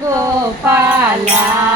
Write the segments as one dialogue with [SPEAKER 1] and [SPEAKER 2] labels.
[SPEAKER 1] Gopala.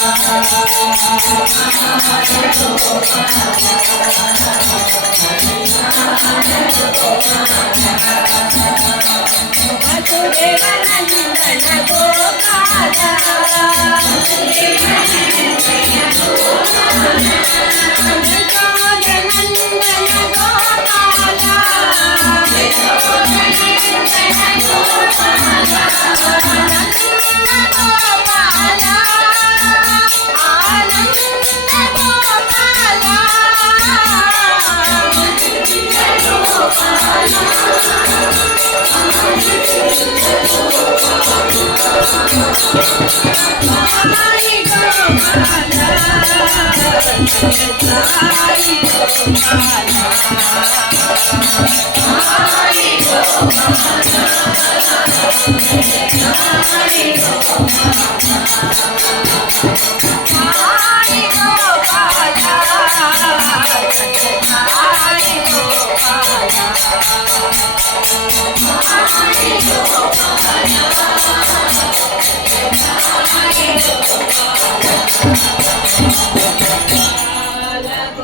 [SPEAKER 1] వసుదేవనందన Bye.